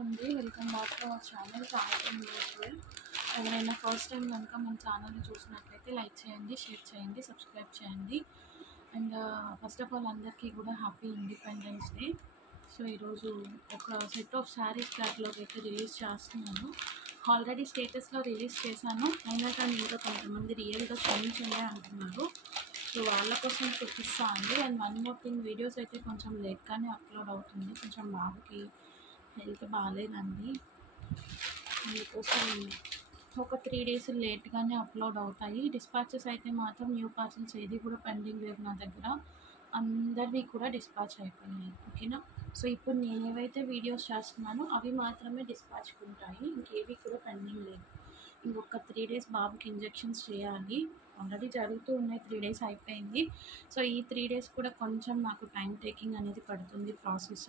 అండి. Welcome back to our channel సాయంత్రం news. ఎవరైనా ఫస్ట్ టైం కనుక మన ఛానల్ని చూసినట్లయితే లైక్ చేయండి, షేర్ చేయండి, సబ్స్క్రైబ్ చేయండి. అండ్ ఫస్ట్ ఆఫ్ ఆల్ అందరికీ కూడా హ్యాపీ ఇండిపెండెన్స్ డే. సో ఈరోజు ఒక సెట్ ఆఫ్ శారీస్ క్యాటలాగ్ అయితే రిలీజ్ చేస్తున్నాను. ఆల్రెడీ స్టేటస్లో రిలీజ్ చేశాను, అయినా కానీ ఇంకా కొంతమంది రియల్గా చూపించండి అంటున్నారు. సో వాళ్ళ కోసం చూపిస్తా అండి. And one more thing, videos అయితే కొంచెం లేట్గానే అప్లోడ్ అవుతుంది. కొంచెం బాబుకి హెల్త్ బాగాలేదండి, అందుకోసం ఒక 3 days లేట్గానే అప్లోడ్ అవుతాయి. డిస్పాచెస్ అయితే మాత్రం న్యూ పార్సల్స్ ఏది కూడా పెండింగ్ లేదు నా దగ్గర, అందరివి కూడా డిస్పాచ్ అయిపోయాయి. ఓకేనా. సో ఇప్పుడు నేను ఏవైతే వీడియోస్ చేస్తున్నానో అవి మాత్రమే డిస్పాచ్కి ఉంటాయి, ఇంకేవి కూడా పెండింగ్ లేదు. ఇంకొక 3 days బాబుకి ఇంజెక్షన్స్ చేయాలి. ఆల్రెడీ జరుగుతూ ఉన్నాయి, 3 days అయిపోయింది. సో ఈ 3 days కూడా కొంచెం నాకు టైం టేకింగ్ అనేది పడుతుంది ప్రాసెస్.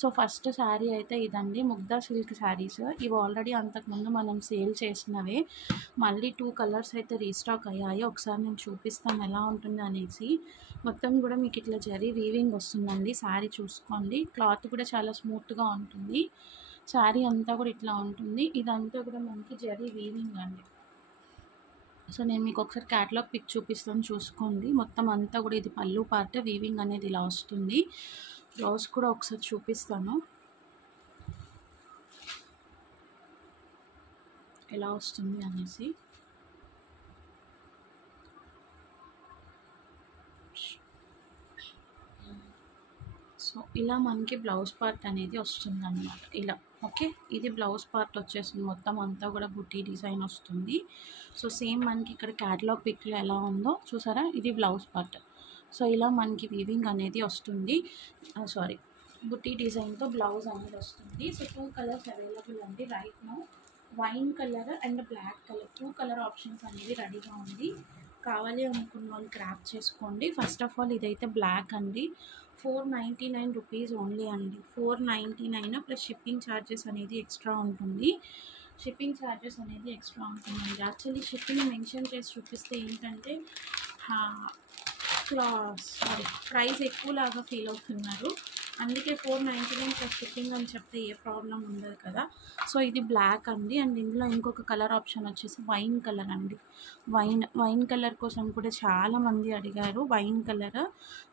సో ఫస్ట్ శారీ అయితే ఇదండి, ముగ్ధా సిల్క్ శారీస్. ఇవి ఆల్రెడీ అంతకుముందు మనం సేల్ చేసినవే, మళ్ళీ 2 కలర్స్ అయితే రీస్టాక్ అయ్యాయి. ఒకసారి నేను చూపిస్తాను ఎలా ఉంటుంది అనేసి. మొత్తం కూడా మీకు ఇట్లా జరీ వీవింగ్ వస్తుందండి. శారీ చూసుకోండి, క్లాత్ కూడా చాలా స్మూత్గా ఉంటుంది. శారీ అంతా కూడా ఇట్లా ఉంటుంది. ఇదంతా కూడా మనకి జరీ వీవింగ్ అండి. సో నేను మీకు ఒకసారి క్యాటలాగ్ పిక్ చూపిస్తాను, చూసుకోండి. మొత్తం అంతా కూడా ఇది పళ్ళు పార్ట్, వీవింగ్ అనేది ఇలా వస్తుంది. బ్లౌజ్ కూడా ఒకసారి చూపిస్తాను ఎలా వస్తుంది అనేసి. సో ఇలా మనకి బ్లౌజ్ పార్ట్ అనేది వస్తుంది అన్నమాట, ఇలా. ఓకే, ఇది బ్లౌజ్ పార్ట్ వచ్చేసింది. మొత్తం అంతా కూడా బుట్టి డిజైన్ వస్తుంది. సో సేమ్ మనకి ఇక్కడ క్యాటలాగ్ పిక్లో ఎలా ఉందో చూసారా, ఇది బ్లౌజ్ పార్ట్. సో ఇలా మనకి వీవింగ్ అనేది వస్తుంది, సారీ బుట్టి డిజైన్తో బ్లౌజ్ అనేది వస్తుంది. సో 2 కలర్స్ అవైలబుల్ అండి right now. Wine colour and black colour, 2 colour options అనేది రెడీగా ఉంది. కావాలి అనుకున్న వాళ్ళు క్రాప్ చేసుకోండి. ఫస్ట్ ఆఫ్ ఆల్ ఇదైతే బ్లాక్ అండి, 499 రూపీస్ ఓన్లీ అండి. 499 ప్లస్ షిప్పింగ్ ఛార్జెస్ అనేది ఎక్స్ట్రా ఉంటుంది. షిప్పింగ్ ఛార్జెస్ అనేది ఎక్స్ట్రా ఉంటుందండి. యాక్చువల్లీ షిప్పింగ్ మెన్షన్ చేసి చూపిస్తే ఏంటంటే సారీ ప్రైస్ ఎక్కువలాగా ఫీల్ అవుతున్నారు, అందుకే 499 ప్లస్ షిప్పింగ్ అని చెప్తే ఏ ప్రాబ్లం ఉండదు కదా. సో ఇది బ్లాక్ అండి. అండ్ ఇందులో ఇంకొక కలర్ ఆప్షన్ వచ్చేసి వైన్ కలర్ అండి. వైన్ కలర్ కోసం కూడా చాలామంది అడిగారు. వైన్ కలర్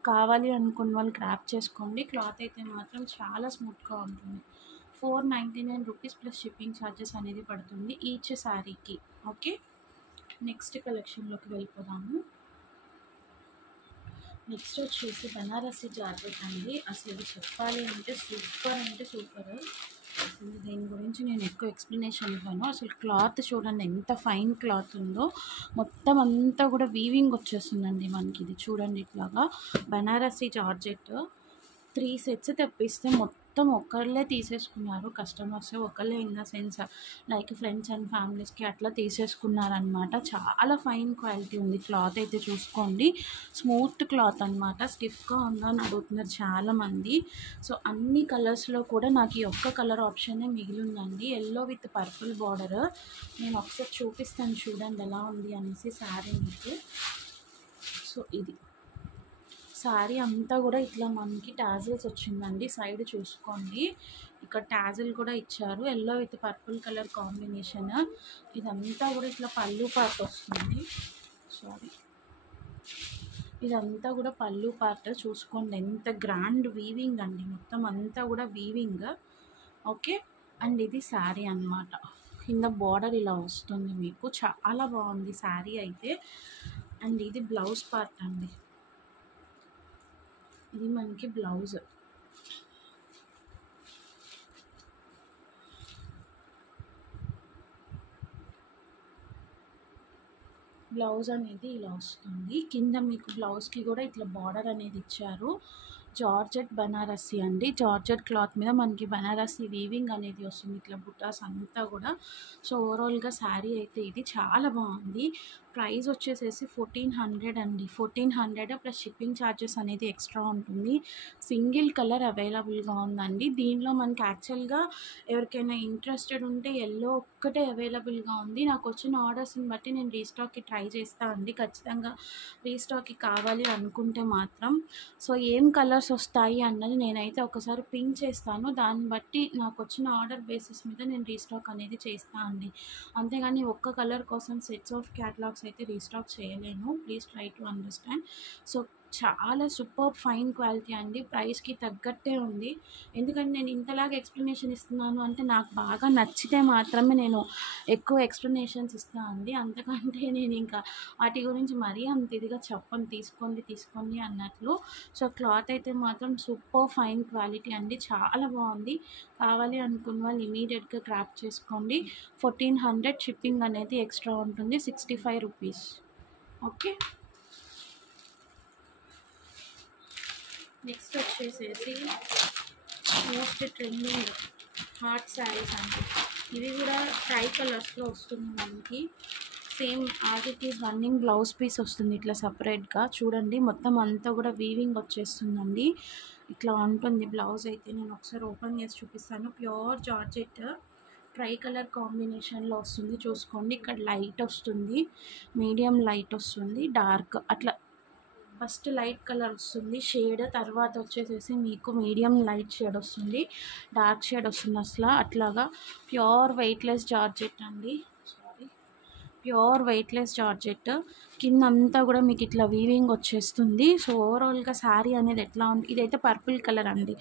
కావాలి అనుకున్న వాళ్ళు క్రాప్ చేసుకోండి. క్లాత్ అయితే మాత్రం చాలా స్మూత్గా ఉంటుంది. 499 రూపీస్ ప్లస్ షిప్పింగ్ ఛార్జెస్ అనేది పడుతుంది ఈచ్ శారీకి. ఓకే, నెక్స్ట్ కలెక్షన్లోకి వెళ్ళిపోదాము. నెక్స్ట్ వచ్చేసి బనారసి జార్జెట్ అండి. అసలు ఇది చెప్పాలి అంటే సూపర్. అసలు దీని గురించి నేను ఎక్కువ ఎక్స్ప్లెనేషన్ ఇవ్వను. అసలు క్లాత్ చూడండి ఎంత ఫైన్ క్లాత్ ఉందో, మొత్తం అంతా కూడా వీవింగ్ వచ్చేస్తుందండి మనకి. ఇది చూడండి, ఇట్లాగా బనారసి జార్జెట్ 3 sets తెప్పిస్తే మొత్తం ఒకళ్ళే తీసేసుకున్నారు కస్టమర్స్. ఒకళ్ళే in the sense like friends and ఫ్యామిలీస్కి అట్లా తీసేసుకున్నారనమాట. చాలా ఫైన్ క్వాలిటీ ఉంది. క్లాత్ అయితే చూసుకోండి, స్మూత్ క్లాత్ అనమాట. స్టిఫ్గా ఉందా అని అడుగుతున్నారు చాలామంది. సో అన్ని కలర్స్లో కూడా నాకు ఈ ఒక్క కలర్ ఆప్షనే మిగిలిందండి, ఎల్లో విత్ పర్పుల్ బార్డర్. నేను ఒకసారి చూపిస్తాను చూడండి ఎలా ఉంది అనేసి శారీ మీకు. సో ఇది శారీ అంతా కూడా ఇట్లా మనకి టాజిల్స్ వచ్చిందండి. సైడ్ చూసుకోండి, ఇక్కడ టాజిల్ కూడా ఇచ్చారు, yellow with purple colour combination. ఇదంతా కూడా ఇట్లా పళ్ళు పార్ట్ వస్తుంది. సారీ, ఇదంతా కూడా పళ్ళు పార్ట్ చూసుకోండి, ఎంత గ్రాండ్ వీవింగ్ అండి. మొత్తం అంతా కూడా వీవింగ్. ఓకే, అండ్ ఇది శారీ అన్నమాట. కింద బార్డర్ ఇలా వస్తుంది మీకు, చాలా బాగుంది శారీ అయితే. అండ్ ఇది బ్లౌజ్ పార్ట్ అండి, ఇది మనకి బ్లౌజ్. బ్లౌజ్ అనేది ఇలా వస్తుంది. కింద మీకు బ్లౌజ్కి కూడా ఇట్లా బార్డర్ అనేది ఇచ్చారు. జార్జెట్ బనారసి అండి. జార్జెట్ క్లాత్ మీద మనకి బనారసి వీవింగ్ అనేది వస్తుంది, ఇట్లా బుటాస్ అంతా కూడా. సో ఓవరాల్గా శారీ అయితే ఇది చాలా బాగుంది. ప్రైస్ వచ్చేసేసి 1400 అండి. 1400 ప్లస్ షిప్పింగ్ ఛార్జెస్ అనేది ఎక్స్ట్రా ఉంటుంది. సింగిల్ కలర్ అవైలబుల్గా ఉందండి. దీనిలో మనకి యాక్చువల్గా ఎవరికైనా ఇంట్రెస్టెడ్ ఉంటే ఎల్లో ఒక్కటే అవైలబుల్గా ఉంది. నాకు వచ్చిన ఆర్డర్స్ని బట్టి నేను రీస్టాక్కి ట్రై చేస్తాను అండి. ఖచ్చితంగా రీస్టాక్కి కావాలి అనుకుంటే మాత్రం. సో ఏం కలర్స్ వస్తాయి అన్నది నేనైతే ఒకసారి పింక్ చేస్తాను. దాన్ని బట్టి నాకు వచ్చిన ఆర్డర్ బేసిస్ మీద నేను రీస్టాక్ అనేది చేస్తాను అండి. అంతేగాని ఒక్క కలర్ కోసం సెట్స్ ఆఫ్ క్యాటలాగ్స్ అయితే రీస్టాక్ చేయలేను. Please try to understand. So చాలా సూపర్ ఫైన్ క్వాలిటీ అండి. ప్రైస్కి తగ్గట్టే ఉంది. ఎందుకంటే నేను ఇంతలాగా ఎక్స్ప్లెనేషన్ ఇస్తున్నాను అంటే నాకు బాగా నచ్చితే మాత్రమే నేను ఎక్కువ ఎక్స్ప్లెనేషన్స్ ఇస్తాను అండి. అంతకంటే నేను ఇంకా వాటి గురించి మరీ అంత ఇదిగా చెప్పను, తీసుకోండి అన్నట్లు. సో క్లాత్ అయితే మాత్రం సూపర్ ఫైన్ క్వాలిటీ అండి. చాలా బాగుంది. కావాలి అనుకున్న వాళ్ళు ఇమీడియట్గా గ్రాప్ చేసుకోండి. 1400 షిప్పింగ్ అనేది ఎక్స్ట్రా ఉంటుంది. 65 రూపీస్. ఓకే, నెక్స్ట్ వచ్చేసేసి మోస్ట్ ట్రెండింగ్ హాట్ శారీస్ అండి. ఇవి కూడా ట్రై కలర్స్లో వస్తుంది మనకి. Same as it is running blouse piece వస్తుంది ఇట్లా సపరేట్గా. చూడండి మొత్తం అంతా కూడా వీవింగ్ వచ్చేస్తుందండి. ఇట్లా ఉంటుంది బ్లౌజ్ అయితే. నేను ఒకసారి ఓపెన్ చేసి చూపిస్తాను. ప్యూర్ జార్జెట్ ట్రై కలర్ కాంబినేషన్లో వస్తుంది. చూసుకోండి, ఇక్కడ లైట్ వస్తుంది, మీడియం లైట్ వస్తుంది, డార్క్ అట్లా. ఫస్ట్ లైట్ కలర్ వస్తుంది షేడ్, తర్వాత వచ్చేసేసి మీకు మీడియం లైట్ షేడ్ వస్తుంది, డార్క్ షేడ్ వస్తుంది. అసలు అట్లాగా ప్యూర్ వెయిట్లెస్ జార్జెట్ అండి. Pure weightless georgette. కింద అంతా కూడా మీకు ఇట్లా వీవింగ్ వచ్చేస్తుంది. సో ఓవరాల్గా శారీ అనేది ఎట్లా ఉంది, ఇదైతే పర్పుల్ కలర్ అండి.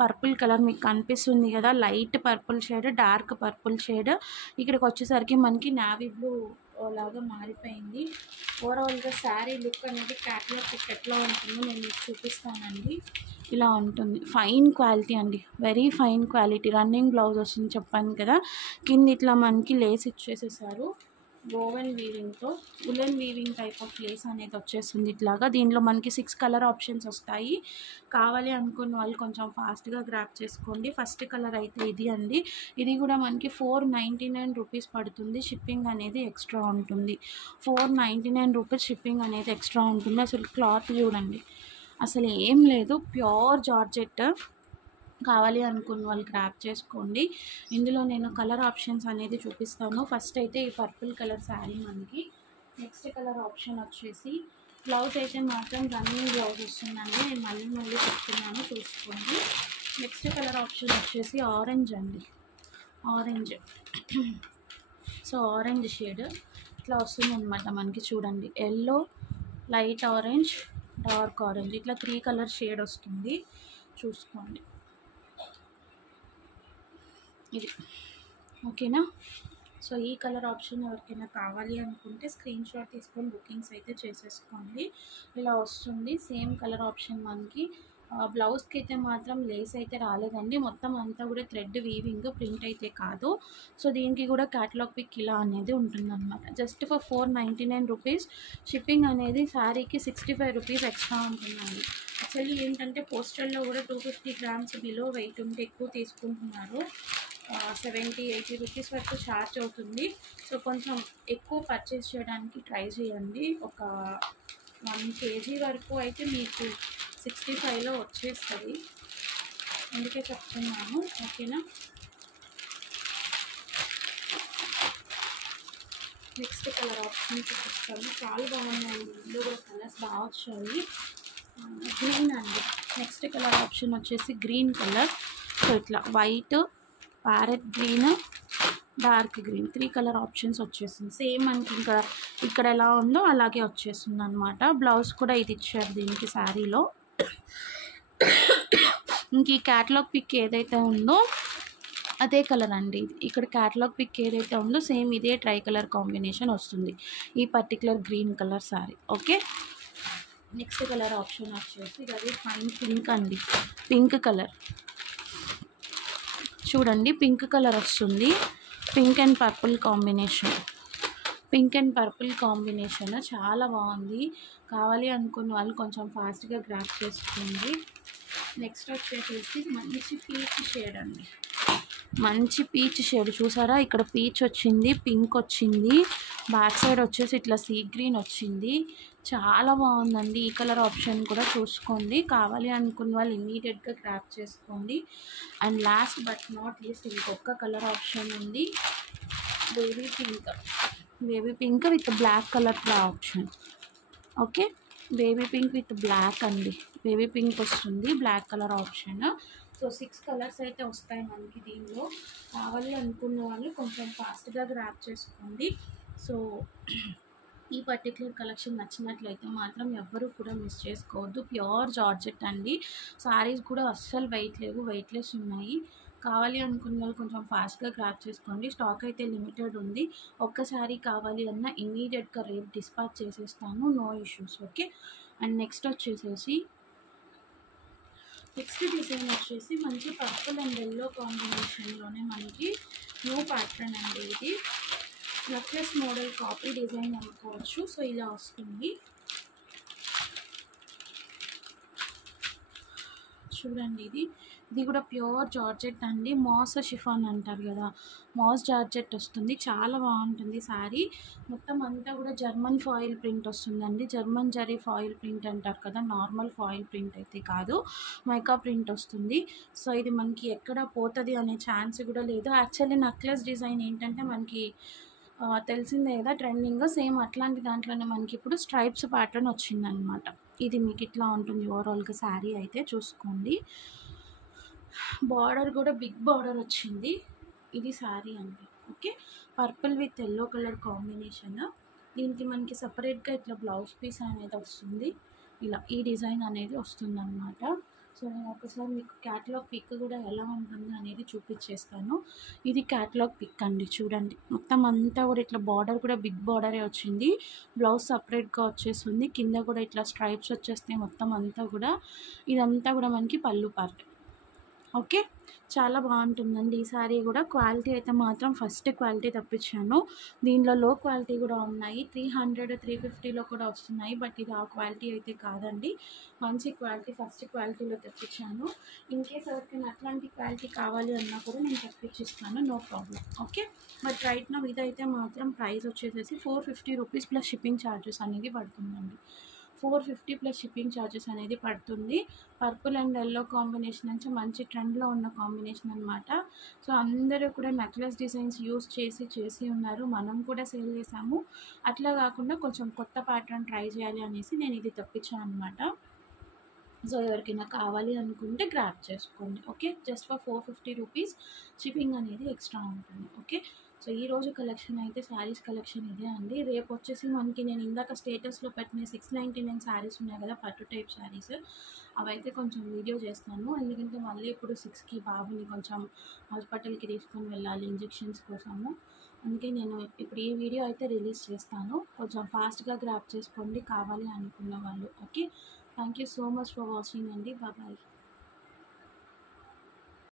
పర్పుల్ కలర్ మీకు కనిపిస్తుంది కదా, light purple shade, dark purple shade. ఇక్కడికి వచ్చేసరికి మనకి నావీ బ్లూ లాగా మారిపోయింది. ఓవరాల్గా శారీ లుక్ అనేది క్యాటలాగ్ పిక్ ఎట్లా ఉంటుందో నేను మీకు చూపిస్తానండి. ఇలా ఉంటుంది. ఫైన్ క్వాలిటీ అండి, very fine quality. Running blouse వస్తుంది చెప్పాను కదా. కింద ఇట్లా మనకి లేస్ ఇచ్చేసేసారు ఓవెన్ వీవింగ్తో. Woollen weaving type of lace అనేది వచ్చేస్తుంది ఇట్లాగా. దీనిలో మనకి 6 కలర్ ఆప్షన్స్ వస్తాయి. కావాలి అనుకున్న వాళ్ళు కొంచెం ఫాస్ట్గా గ్రాప్ చేసుకోండి. ఫస్ట్ కలర్ అయితే ఇది అండి. ఇది కూడా మనకి 499 రూపీస్ పడుతుంది. షిప్పింగ్ అనేది ఎక్స్ట్రా ఉంటుంది. 499 రూపీస్ షిప్పింగ్ అనేది ఎక్స్ట్రా ఉంటుంది. అసలు క్లాత్ చూడండి, అసలు ఏం లేదు, ప్యూర్ జార్జెట్. కావాలి అనుకున్న వాళ్ళు గ్రాప్ చేసుకోండి. ఇందులో నేను కలర్ ఆప్షన్స్ అనేది చూపిస్తాను. ఫస్ట్ అయితే ఈ పర్పుల్ కలర్ శారీ మనకి. నెక్స్ట్ కలర్ ఆప్షన్ వచ్చేసి బ్లౌజ్ అయితే మాత్రం రన్నింగ్ బ్లౌజ్ వస్తుందండి. నేను మళ్ళీ చెప్తున్నాను, చూసుకోండి. నెక్స్ట్ కలర్ ఆప్షన్ వచ్చేసి ఆరెంజ్ అండి. ఆరెంజ్. సో ఆరెంజ్ షేడ్ ఇట్లా వస్తుంది అనమాట మనకి. చూడండి, yellow, light orange, dark orange, ఇట్లా 3 కలర్ షేడ్ వస్తుంది. చూసుకోండి ఇది. ఓకేనా. సో ఈ కలర్ ఆప్షన్ ఎవరికైనా కావాలి అనుకుంటే స్క్రీన్ షాట్ తీసుకొని బుకింగ్స్ అయితే చేసేసుకోండి. ఇలా వస్తుంది. సేమ్ కలర్ ఆప్షన్ మనకి. బ్లౌజ్కి అయితే మాత్రం లేస్ అయితే రాలేదండి. మొత్తం అంతా కూడా థ్రెడ్ వీవింగ్, ప్రింట్ అయితే కాదు. సో దీనికి కూడా క్యాటలాగ్ పిక్ ఇలా అనేది ఉంటుందన్నమాట. Just for 499 rupees. షిప్పింగ్ అనేది శారీకి 65 రూపీస్ ఎక్స్ట్రా ఉంటుందండి. యాక్చువల్లీ ఏంటంటే పోస్టల్లో కూడా 250 గ్రామ్స్ బిలో వెయిట్ ఉంటే ఎక్కువ తీసుకుంటున్నారు. 70-80 రూపీస్ వరకు ఛార్జ్ అవుతుంది. సో కొంచెం ఎక్కువ పర్చేస్ చేయడానికి ట్రై చేయండి. ఒక 1 kg వరకు అయితే మీకు 65లో వచ్చేస్తుంది. అందుకే చెప్తున్నాను. ఓకేనా. నెక్స్ట్ కలర్ ఆప్షన్ చూపిస్తాను. చాలా బాగున్నాయండి. ఇందులో కూడా కలర్స్ బాగా వచ్చాయి. గ్రీన్ అండి. నెక్స్ట్ కలర్ ఆప్షన్ వచ్చేసి గ్రీన్ కలర్. సో ఇట్లా white, parrot green, dark green, 3 colour options వచ్చేసింది. సేమ్ మనకి ఇక్కడ ఎలా ఉందో అలాగే వచ్చేస్తుంది అనమాట. బ్లౌజ్ కూడా ఇది ఇచ్చారు దీనికి శారీలో. ఇంక ఈ క్యాటలాగ్ పిక్ ఏదైతే ఉందో అదే కలర్ అండి. ఇక్కడ క్యాటలాగ్ పిక్ ఏదైతే ఉందో సేమ్ ఇదే ట్రై కలర్ కాంబినేషన్ వస్తుంది ఈ particular green colour sari. Okay. Next colour option వచ్చేసి అది ఫైన్ పింక్ అండి. పింక్ కలర్ చూడండి, పింక్ కలర్ వస్తుంది. Pink and purple combination. Pink and purple combination చాలా బాగుంది. కావాలి అనుకున్న వాళ్ళు కొంచెం ఫాస్ట్గా గ్రాప్ చేసుకోండి. నెక్స్ట్ వచ్చేసి మంచి పీచ్ షేడ్ అండి. మంచి పీచ్ షేడ్ చూసారా, ఇక్కడ పీచ్ వచ్చింది, పింక్ వచ్చింది, బ్యాక్ సైడ్ వచ్చేసి ఇట్లా సీ గ్రీన్ వచ్చింది, చాలా బాగుందండి. ఈ కలర్ ఆప్షన్ కూడా చూసుకోండి, కావాలి అనుకున్న వాళ్ళు ఇమీడియట్గా గ్రాప్ చేసుకోండి. And last but not least ఇంకొక కలర్ ఆప్షన్ ఉంది, baby pink with black colour option. Okay, baby pink with black అండి, బేబీ పింక్ వస్తుంది, black colour option. So 6 colours అయితే వస్తాయి మనకి దీనిలో. కావాలి అనుకున్న వాళ్ళు కొంచెం ఫాస్ట్గా గ్రాప్ చేసుకోండి. సో ఈ పర్టికులర్ కలెక్షన్ నచ్చినట్లయితే మాత్రం ఎవ్వరూ కూడా మిస్ చేసుకోవద్దు. ప్యూర్ జార్జెట్ అండి, సారీస్ కూడా అస్సలు వెయిట్లెస్ ఉన్నాయి. కావాలి అనుకున్న వాళ్ళు కొంచెం ఫాస్ట్గా గ్రాప్ చేసుకోండి. స్టాక్ అయితే లిమిటెడ్ ఉంది, ఒక్కసారి కావాలి అన్న ఇమీడియట్గా రేపు డిస్పాచ్ చేసేస్తాను, no issues. Okay, and next design వచ్చేసి మంచి పర్పుల్ అండ్ ఎల్లో కాంబినేషన్లోనే మనకి న్యూ ప్యాటర్న్ అండి. ఇది నెక్లెస్ మోడల్ కాపీ డిజైన్ అనుకోవచ్చు. సో ఇలా వస్తుంది చూడండి. ఇది కూడా ప్యూర్ జార్జెట్ అండి, మాస్ షిఫాన్ అంటారు కదా, మాస్ జార్జెట్ వస్తుంది, చాలా బాగుంటుంది శారీ. మొత్తం అంతా కూడా జర్మన్ ఫాయిల్ ప్రింట్ వస్తుందండి, జర్మన్ జరీ ఫాయిల్ ప్రింట్ అంటారు కదా, నార్మల్ ఫాయిల్ ప్రింట్ అయితే కాదు, మైకా ప్రింట్ వస్తుంది. సో ఇది మనకి ఎక్కడ పోతుంది అనే ఛాన్స్ కూడా లేదు. యాక్చువల్లీ నెక్లెస్ డిజైన్ ఏంటంటే మనకి తెలిసిందే కదా, ట్రెండింగ్ సేమ్ అట్లాంటి దాంట్లోనే మనకి ఇప్పుడు స్ట్రైప్స్ ప్యాటర్న్ వచ్చిందనమాట. ఇది మీకు ఇట్లా ఉంటుంది ఓవరాల్గా శారీ అయితే చూసుకోండి. బార్డర్ కూడా బిగ్ బార్డర్ వచ్చింది. ఇది శారీ అండి. Okay, purple with yellow colour combination. దీనికి మనకి సపరేట్గా ఇట్లా బ్లౌజ్ పీస్ అనేది వస్తుంది, ఇలా ఈ డిజైన్ అనేది వస్తుంది అనమాట. సో నేను ఒకసారి మీకు క్యాటలాగ్ పిక్ కూడా ఎలా ఉంటుంది అనేది చూపించేస్తాను. ఇది క్యాటలాగ్ పిక్ అండి, చూడండి. మొత్తం అంతా కూడా ఇట్లా బార్డర్ కూడా బిగ్ బార్డరే వచ్చింది, బ్లౌజ్ సపరేట్గా వచ్చేస్తుంది, కింద కూడా ఇట్లా స్ట్రైప్స్ వచ్చేస్తాయి. మొత్తం అంతా కూడా ఇదంతా కూడా మనకి పళ్ళు పార్ట్. ఓకే, చాలా బాగుంటుందండి ఈ శారీ కూడా. క్వాలిటీ అయితే మాత్రం ఫస్ట్ క్వాలిటీ తెప్పించాను, దీనిలో లో క్వాలిటీ కూడా ఉన్నాయి, 300 350లో కూడా వస్తున్నాయి. బట్ ఇది ఆ క్వాలిటీ అయితే కాదండి, మంచి క్వాలిటీ ఫస్ట్ క్వాలిటీలో తెప్పించాను. ఇన్ కేస్ ఎవరికైనా అట్లాంటి క్వాలిటీ కావాలి అన్నా కూడా నేను తెప్పించిస్తాను, no problem. Okay, but right నా ఇదైతే మాత్రం ప్రైస్ వచ్చేసేసి 450 రూపీస్ ప్లస్ షిప్పింగ్ ఛార్జెస్ అనేది పడుతుందండి. 450 ప్లస్ షిప్పింగ్ ఛార్జెస్ అనేది పడుతుంది. పర్పుల్ అండ్ ఎల్లో కాంబినేషన్ నుంచి మంచి ట్రెండ్లో ఉన్న కాంబినేషన్ అనమాట. సో అందరూ కూడా నెక్లెస్ డిజైన్స్ యూస్ చేసి ఉన్నారు, మనం కూడా సేల్ చేసాము. అట్లా కాకుండా కొంచెం కొత్త ప్యాటర్న్ ట్రై చేయాలి అనేసి నేను ఇది తెప్పించాను అనమాట. సో ఎవరికైనా కావాలి అనుకుంటే గ్రాప్ చేసుకోండి. Okay, just for 450 rupees shipping అనేది ఎక్స్ట్రా ఉంటుంది. ఓకే, సో ఈరోజు కలెక్షన్ అయితే శారీస్ కలెక్షన్ ఇదే అండి. రేపు వచ్చేసి మనకి నేను ఇందాక స్టేటస్లో పెట్టిన 699 శారీస్ ఉన్నాయి కదా, పట్టు టైప్ శారీస్, అవైతే కొంచెం వీడియో చేస్తాను. ఎందుకంటే మళ్ళీ ఇప్పుడు 6కి బాబుని కొంచెం హాస్పిటల్కి తీసుకొని వెళ్ళాలి ఇంజెక్షన్స్ కోసము. అందుకే నేను ఇప్పుడు ఈ వీడియో అయితే రిలీజ్ చేస్తాను, కొంచెం ఫాస్ట్గా గ్రాప్ చేసుకోండి కావాలి అనుకున్న వాళ్ళు. Okay, thank you so much for watching అండి, బాయ్.